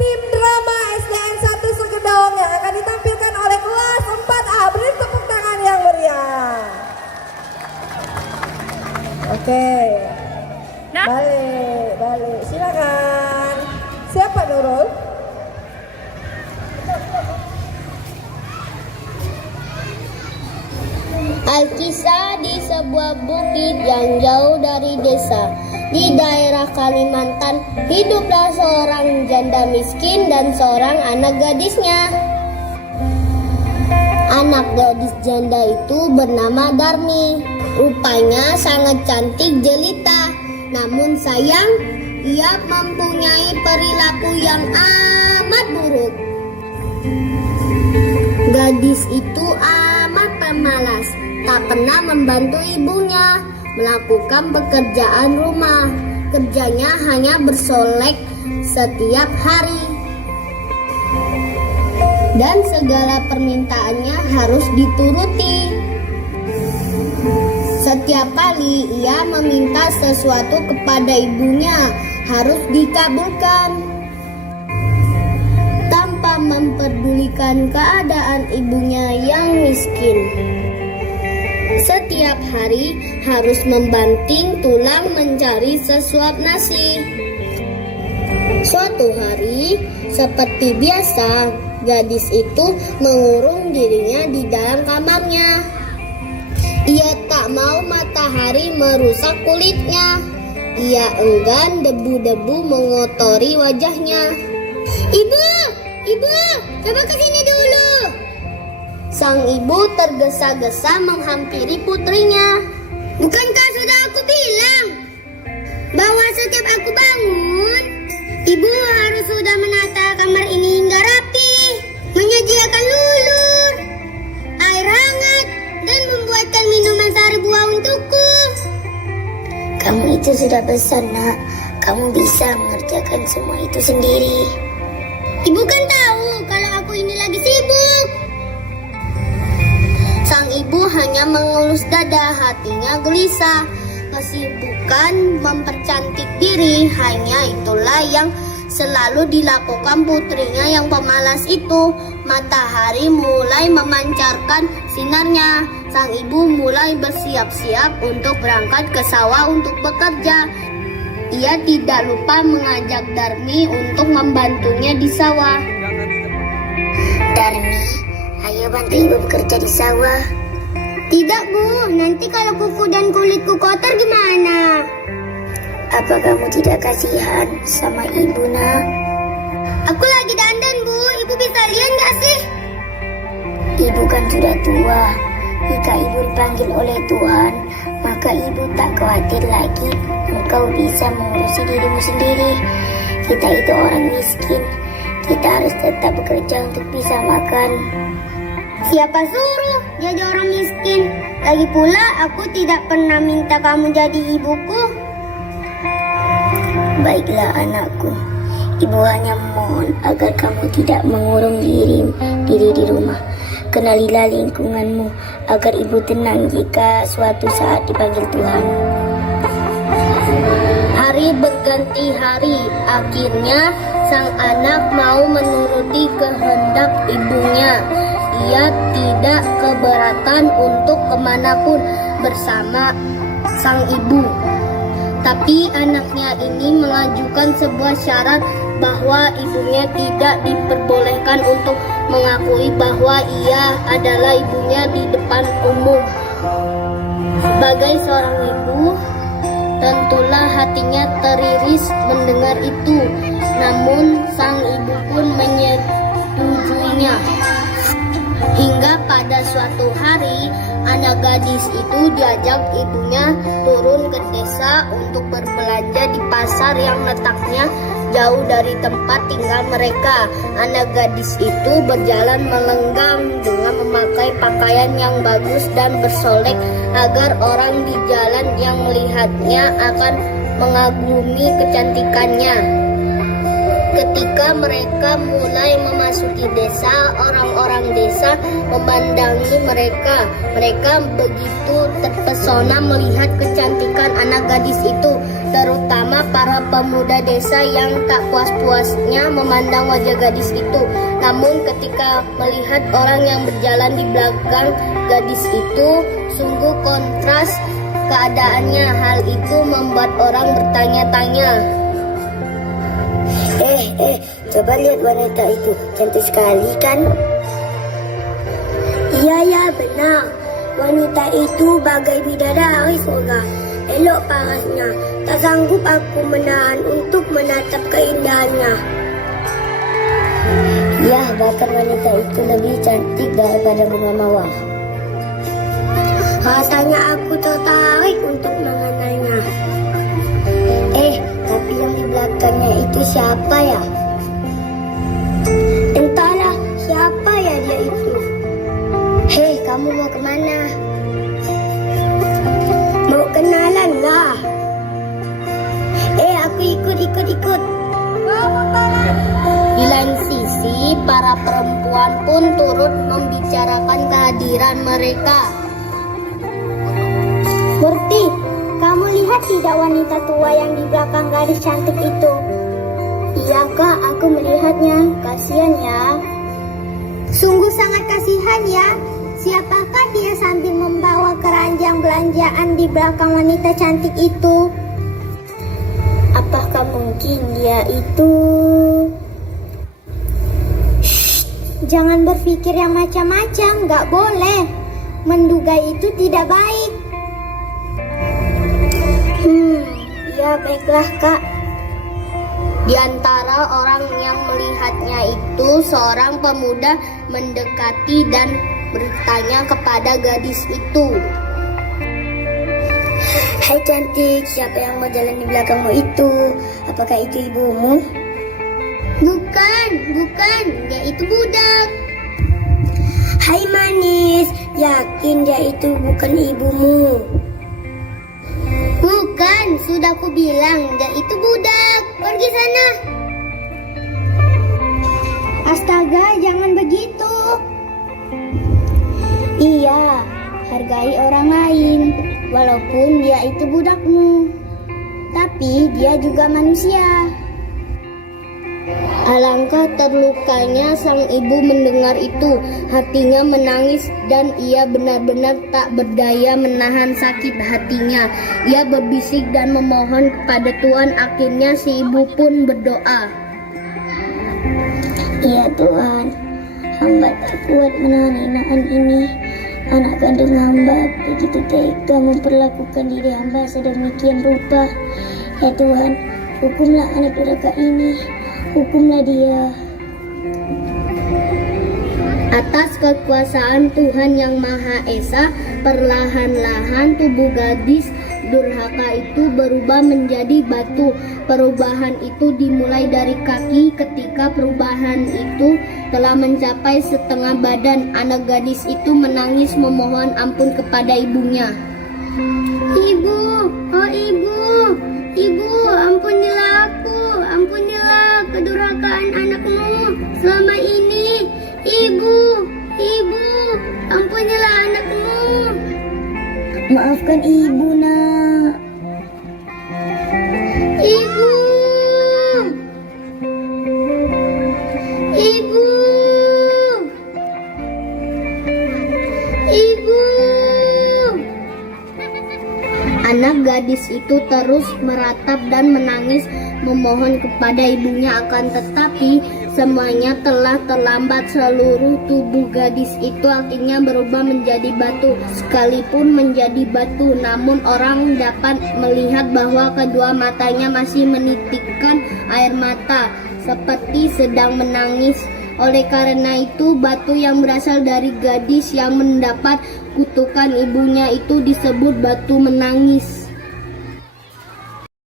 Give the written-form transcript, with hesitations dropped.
tim drama SDN 1 Segedong yang akan ditampilkan oleh kelas 4A. Beri tepuk tangan yang meriah. Oke. Balik. Silakan. Siapa Nurul? Alkisah di sebuah bukit yang jauh dari desa di daerah Kalimantan, hiduplah seorang janda miskin dan seorang anak gadisnya. Anak gadis janda itu bernama Darmi. Rupanya sangat cantik jelita, namun sayang ia mempunyai perilaku yang amat buruk. Gadis itu amat pemalas, tak pernah membantu ibunya melakukan pekerjaan rumah. Kerjanya hanya bersolek setiap hari, dan segala permintaannya harus dituruti. Setiap kali ia meminta sesuatu kepada ibunya harus dikabulkan, tanpa memperdulikan keadaan ibunya yang miskin. Setiap hari harus membanting tulang mencari sesuap nasi. Suatu hari, seperti biasa, gadis itu mengurung dirinya di dalam kamarnya. Ia tak mau matahari merusak kulitnya. Ia enggan debu-debu mengotori wajahnya. Ibu, coba kesini dulu. Sang ibu tergesa-gesa menghampiri putrinya. Bukankah sudah aku bilang bahwa setiap aku bangun, ibu harus sudah menata kamar ini hingga rapi, menyediakan lulur, air hangat, dan membuatkan minuman sari buah untukku. Kamu itu sudah besar, nak. Kamu bisa mengerjakan semua itu sendiri. Ibu kan tahu kalau aku ini lagi sibuk. Sang ibu hanya mengelus dada, hatinya gelisah. Kesibukan mempercantik diri, hanya itulah yang selalu dilakukan putrinya yang pemalas itu. Matahari mulai memancarkan sinarnya. Sang ibu mulai bersiap-siap untuk berangkat ke sawah untuk bekerja. Ia tidak lupa mengajak Darmi untuk membantunya di sawah. Darmi, ayo bantu ibu bekerja di sawah. Tidak, Bu. Nanti kalau kuku dan kulitku kotor gimana? Apa kamu tidak kasihan sama ibu, nak? Aku lagi dandan, Bu. Ibu bisa lihat gak sih? Ibu kan sudah tua. Jika ibu dipanggil oleh Tuhan, maka ibu tak khawatir lagi. Engkau bisa mengurusi dirimu sendiri. Kita itu orang miskin. Kita harus tetap bekerja untuk bisa makan. Siapa suruh jadi orang miskin? Lagi pula aku tidak pernah minta kamu jadi ibuku. Baiklah anakku. Ibu hanya mohon agar kamu tidak mengurung diri di rumah. Kenalilah lingkunganmu agar ibu tenang jika suatu saat dipanggil Tuhan. Hari berganti hari. Akhirnya sang anak mau menuruti kehendak ibunya. Ia tidak keberatan untuk kemanapun bersama sang ibu. Tapi anaknya ini mengajukan sebuah syarat bahwa ibunya tidak diperbolehkan untuk mengakui bahwa ia adalah ibunya di depan umum. Sebagai seorang ibu, tentulah hatinya teriris mendengar itu. Namun sang ibu pun menyetujuinya. Hingga pada suatu hari, anak gadis itu diajak ibunya turun ke desa untuk berbelanja di pasar yang letaknya jauh dari tempat tinggal mereka. Anak gadis itu berjalan melenggang dengan memakai pakaian yang bagus dan bersolek agar orang di jalan yang melihatnya akan mengagumi kecantikannya. Ketika mereka mulai memasuki desa, orang-orang desa memandangi mereka. Mereka begitu terpesona melihat kecantikan anak gadis itu, terutama para pemuda desa yang tak puas-puasnya memandang wajah gadis itu. Namun ketika melihat orang yang berjalan di belakang gadis itu, sungguh kontras keadaannya. Hal itu membuat orang bertanya-tanya. Coba lihat wanita itu, cantik sekali kan? Iya, benar. Wanita itu bagai bidadari surga. Elok parasnya, tak sanggup aku menahan untuk menatap keindahannya. Ya, bahkan wanita itu lebih cantik daripada bunga mawar. Rasanya aku tertarik untuk mengenalnya. Tapi yang di belakangnya itu siapa ya? Entahlah, siapa ya dia itu? Hei, kamu mau kemana? Mau kenalan lah. Aku ikut. Di lain sisi, para perempuan pun turut membicarakan kehadiran mereka. Murti, kamu lihat tidak wanita tua yang di belakang gadis cantik itu? Iya kak, aku melihatnya. Kasihan ya. Sungguh sangat kasihan ya. Siapakah dia sambil membawa keranjang belanjaan di belakang wanita cantik itu? Apakah mungkin dia itu... Shh, jangan berpikir yang macam-macam, gak boleh. Menduga itu tidak baik. Ya baiklah kak. Di antara orang yang melihatnya itu, seorang pemuda mendekati dan bertanya kepada gadis itu. Hai cantik, siapa yang mau jalan di belakangmu itu? Apakah itu ibumu? Bukan, dia itu budak. Hai manis, yakin dia itu bukan ibumu? Bukan, sudah ku bilang dia itu budak. Pergi sana. Astaga, jangan begitu. Iya, hargai orang lain. Walaupun dia itu budakmu, tapi dia juga manusia. Alangkah terlukanya sang ibu mendengar itu. Hatinya menangis dan ia benar-benar tak berdaya menahan sakit hatinya. Ia berbisik dan memohon kepada Tuhan. Akhirnya si ibu pun berdoa. Ya Tuhan, hamba tak kuat menahan hinaan ini. Anak kandung hamba begitu tega memperlakukan diri hamba sedemikian rupa. Ya Tuhan, hukumlah anak durhaka ini. Hukumlah dia. Atas kekuasaan Tuhan yang Maha Esa, perlahan-lahan tubuh gadis durhaka itu berubah menjadi batu. Perubahan itu dimulai dari kaki. Ketika perubahan itu telah mencapai setengah badan, anak gadis itu menangis memohon ampun kepada ibunya. Ibu, ampunilah aku, ampunilah kedurhakaan anakmu selama ini. Ibu, ampunilah anakmu. Maafkan ibu nak. Ibu. Anak gadis itu terus meratap dan menangis memohon kepada ibunya, akan tetapi semuanya telah terlambat. Seluruh tubuh gadis itu akhirnya berubah menjadi batu. Sekalipun menjadi batu, namun orang dapat melihat bahwa kedua matanya masih menitikkan air mata seperti sedang menangis. Oleh karena itu, batu yang berasal dari gadis yang mendapat kutukan ibunya itu disebut batu menangis.